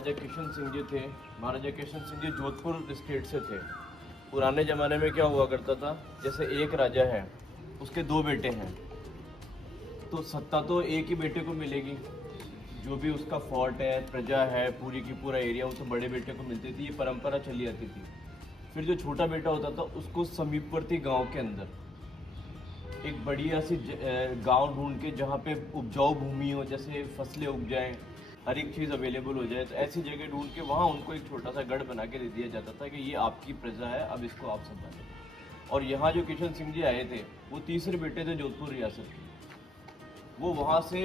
महाराजा किशन सिंह जी थे। महाराजा किशन सिंह जी जोधपुर स्टेट से थे। पुराने ज़माने में क्या हुआ करता था, जैसे एक राजा है, उसके दो बेटे हैं, तो सत्ता तो एक ही बेटे को मिलेगी। जो भी उसका फोर्ट है, प्रजा है, पूरी की पूरा एरिया उसे बड़े बेटे को मिलती थी। ये परंपरा चली आती थी। फिर जो छोटा बेटा होता था उसको समीपवर्ती गांव के अंदर एक बढ़िया सी गांव ढूंढ के जहाँ पे उपजाऊ भूमि हो, जैसे फसलें उग जाएं, हर एक चीज़ अवेलेबल हो जाए, तो ऐसी जगह ढूंढ के वहाँ उनको एक छोटा सा गढ़ बना के दे दिया जाता था कि ये आपकी प्रजा है, अब इसको आप संभालें। और यहाँ जो किशन सिंह जी आए थे वो तीसरे बेटे थे जोधपुर रियासत के। वो वहाँ से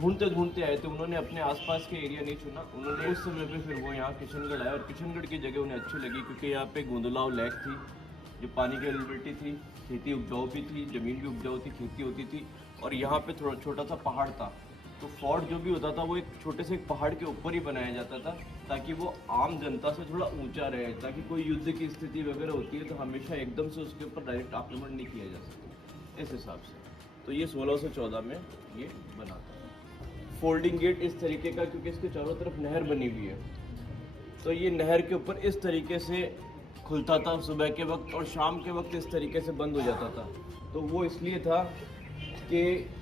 ढूंढते ढूंढते आए थे। उन्होंने अपने आसपास के एरिया नहीं चुना। उन्होंने उस समय पे फिर वो यहाँ किशनगढ़ आए, और किशनगढ़ की जगह उन्हें अच्छी लगी क्योंकि यहाँ पे गोंदलाव लेक थी, जो पानी की अवेलेबिलिटी थी, खेती उपजाऊ भी थी, ज़मीन भी उपजाऊ थी, खेती होती थी, और यहाँ पे थोड़ा छोटा सा पहाड़ था। तो फोर्ट जो भी होता था वो एक छोटे से एक पहाड़ के ऊपर ही बनाया जाता था, ताकि वो आम जनता से थोड़ा ऊंचा रहे, ताकि कोई युद्ध की स्थिति वगैरह होती है तो हमेशा एकदम से उसके ऊपर डायरेक्ट आक्रमण नहीं किया जा सकता, इस हिसाब से। तो ये 1614 में ये बना था। फोल्डिंग गेट इस तरीके का, क्योंकि इसके चारों तरफ नहर बनी हुई है, तो ये नहर के ऊपर इस तरीके से खुलता था सुबह के वक्त, और शाम के वक्त इस तरीके से बंद हो जाता था। तो वो इसलिए था कि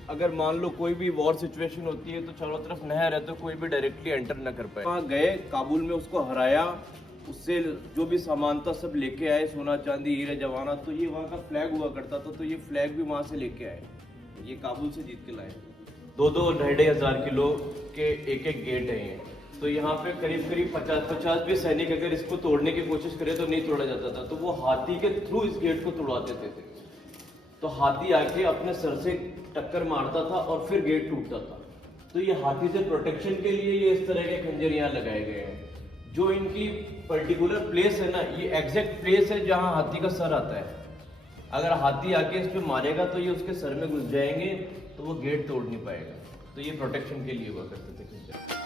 अगर मान लो कोई भी वॉर सिचुएशन होती है तो चारों तरफ नहर है, तो कोई भी डायरेक्टली एंटर ना कर पाए। वहाँ गए, काबुल में उसको हराया, उससे जो भी सामान था सब लेके आए, सोना चांदी हीरे जवाहरात। तो ये वहाँ का फ्लैग हुआ करता था, तो ये फ्लैग भी वहाँ से लेके आए, ये काबुल से जीत के लाए। 2,500 किलो के एक एक गेट है ये। तो यहाँ पे करीब करीब 50 भी सैनिक अगर इसको तोड़ने की कोशिश करे तो नहीं तोड़ा जाता था, तो वो हाथी के थ्रू इस गेट को तोड़ा देते थे। तो हाथी आके अपने सर से टक्कर मारता था और फिर गेट टूटता था। तो ये हाथी से प्रोटेक्शन के लिए ये इस तरह के खंजर यहाँ लगाए गए हैं। जो इनकी पर्टिकुलर प्लेस है ना, ये एग्जैक्ट प्लेस है जहाँ हाथी का सर आता है। अगर हाथी आके इस पे मारेगा तो ये उसके सर में घुस जाएंगे, तो वो गेट तोड़ नहीं पाएगा। तो ये प्रोटेक्शन के लिए हुआ करते थे खंजर।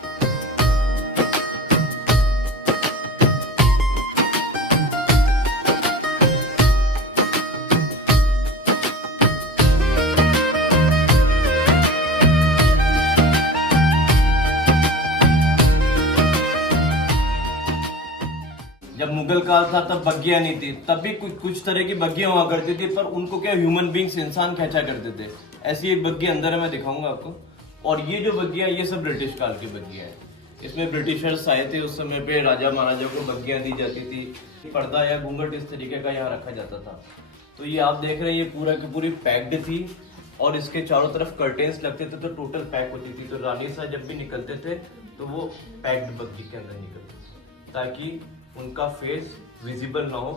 जब मुगल काल था तब बग्गियां नहीं थी, तब भी कुछ तरह की बग्गियां हुआ करती थी, पर उनको क्या ह्यूमन बींग्स, इंसान खींचा करते थे। ऐसी एक बग्गी अंदर है, मैं दिखाऊंगा आपको। और ये जो बग्गियां, ये सब ब्रिटिश काल की बग्गियां हैं। इसमें ब्रिटिशर्स आए थे उस समय पे, राजा महाराजा को बग्गियां दी जाती थी। पर्दा या घूंघट इस तरीके का यहाँ रखा जाता था। तो ये आप देख रहे हैं, ये पूरा की पूरी पैक्ड थी, और इसके चारों तरफ कर्टेन्स लगते थे, तो टोटल पैक होती थी। तो रानी साहब जब भी निकलते थे तो वो पैक्ड बग्गी के अंदर निकलते थे, ताकि उनका फेस विजिबल ना हो।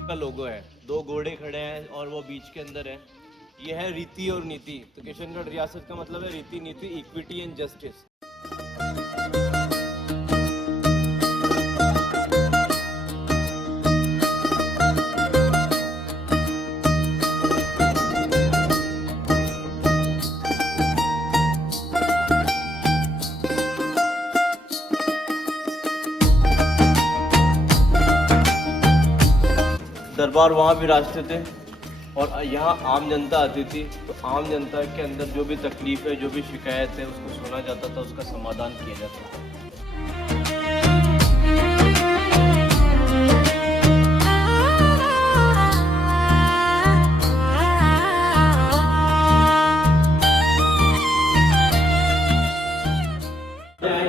का लोगो है, दो घोड़े खड़े हैं और वो बीच के अंदर है। ये है रीति और नीति। तो किशनगढ़ रियासत का मतलब है रीति, नीति, इक्विटी एंड जस्टिस। दरबार वहाँ भी रास्ते थे, और यहाँ आम जनता आती थी। तो आम जनता के अंदर जो भी तकलीफ है, जो भी शिकायत है, उसको सुना जाता था, उसका समाधान किया जाता था।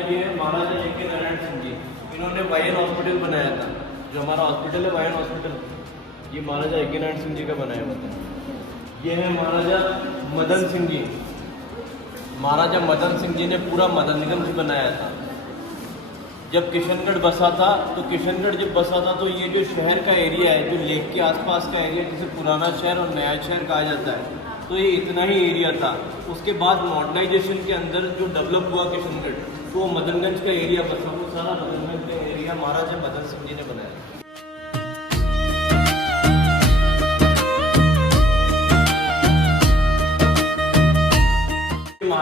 ये महाराजा यज्ञ नारायण सिंह जी, इन्होंने वायन हॉस्पिटल बनाया था। जो हमारा हॉस्पिटल है वायन हॉस्पिटल, ये महाराजा यज्ञ नारायण सिंह जी का बनाया हुआ था। ये है महाराजा मदन सिंह जी। महाराजा मदन सिंह जी ने पूरा मदनगंज बनाया था। जब किशनगढ़ बसा था, तो किशनगढ़ जब बसा था तो ये जो शहर का एरिया है, जो लेक के आसपास का एरिया, जिसे पुराना शहर और नया शहर कहा जाता है, तो ये इतना ही एरिया था। उसके बाद मॉडर्नाइजेशन के अंदर जो डेवलप हुआ किशनगढ़, तो मदनगंज का एरिया बसा। वो सारा मदनगंज का एरिया महाराजा मदन सिंह जी ने बनाया।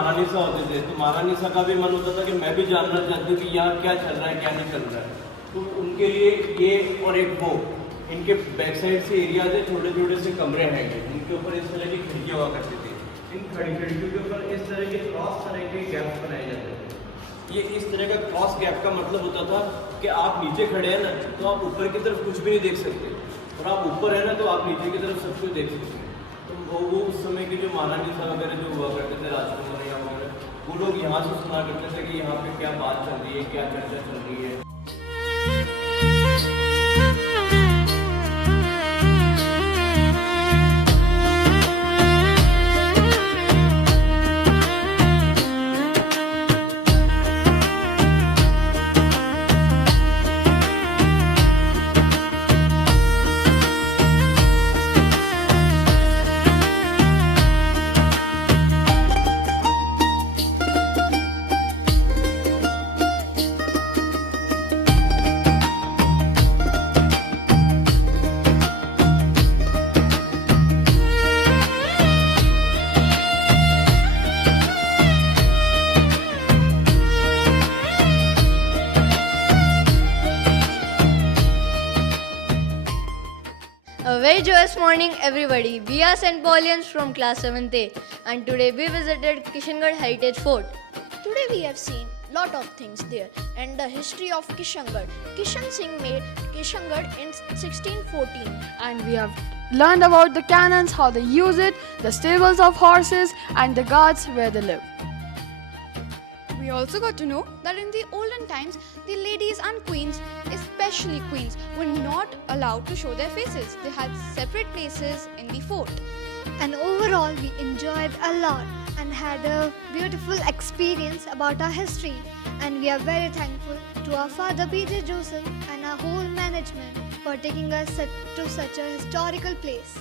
महारानीसा होते थे, तो महारानीसा का भी मन होता था कि मैं भी जानना चाहती हूँ कि यहाँ क्या चल रहा है क्या नहीं चल रहा है। तो उनके लिए ये और एक वो इनके बैक साइड से एरियाज है, छोटे छोटे से कमरे हैं, उनके ऊपर इस तरह की खिड़कियाँ हुआ करती थी। इन खिड़कियों के ऊपर इस तरह के क्रॉस तरह के गैप बनाए जाते थे। ये इस तरह का क्रॉस गैप का मतलब होता था कि आप नीचे खड़े हैं ना तो आप ऊपर की तरफ कुछ भी नहीं देख सकते, और आप ऊपर है ना तो आप नीचे की तरफ सब कुछ देख सकते हैं। तो वो उस समय के जो महारानीसा वगैरह जो हुआ करते थे, राजकुमार या वगैरह, वो लोग यहाँ से सुना करते थे कि यहाँ पे क्या बात चल रही है, क्या चर्चा चल रही है। A very joyous morning, everybody. We are St. Paulians from class 7th A, and today we visited Kishangarh Heritage Fort. Today we have seen lot of things there and the history of Kishangarh. Kishan Singh made Kishangarh in 1614. And we have learned about the cannons, how they use it, the stables of horses, and the guards where they live. We also got to know that in the olden times, the ladies and queens, especially queens, were not allowed to show their faces. They had separate places in the fort. And overall, we enjoyed a lot and had a beautiful experience about our history. And we are very thankful to our father B.J. Joseph and our whole management for taking us to such a historical place.